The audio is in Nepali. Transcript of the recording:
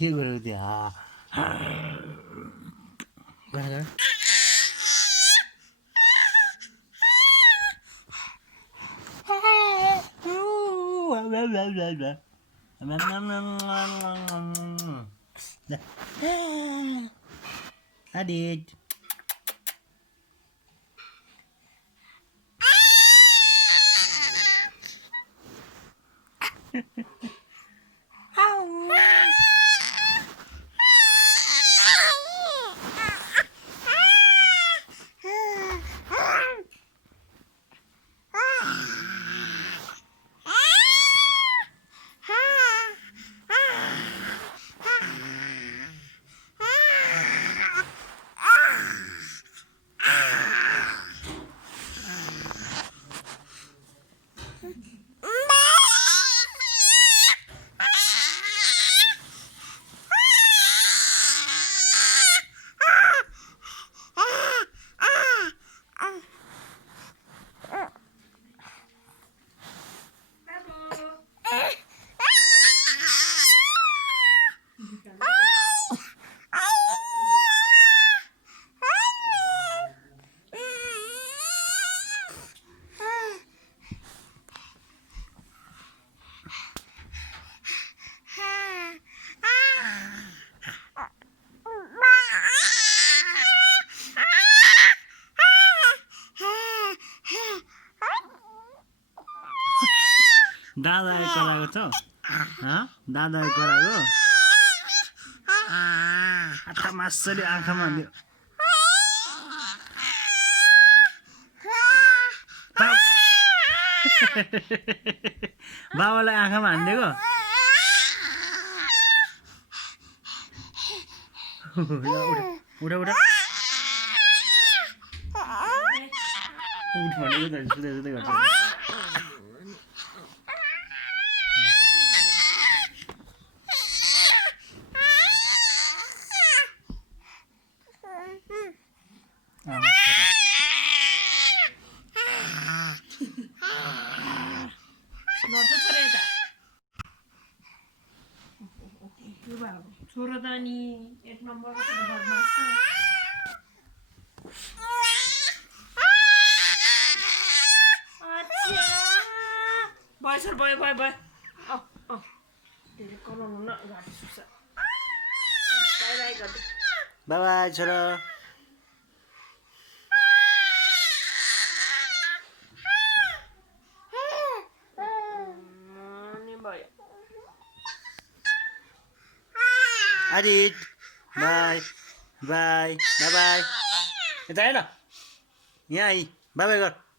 के गरेको त्यो Adit. दादा कराएको छ दादा कराएको आँखा मासरी आँखामा हाल्यो बाबालाई आँखामा हानिदिएको उठा उठा उठ भनेको त सुत्दै सुत्दै गर्छ छोरा त नि एक नम्बरको त बदमास छ भयो सर भयो भयो भयो कराउनु न घाँटी सुक्छ बाई बाई छोरा Adit, bye, bye, bye bye. Itu aja lah. Ya, bye bye kor.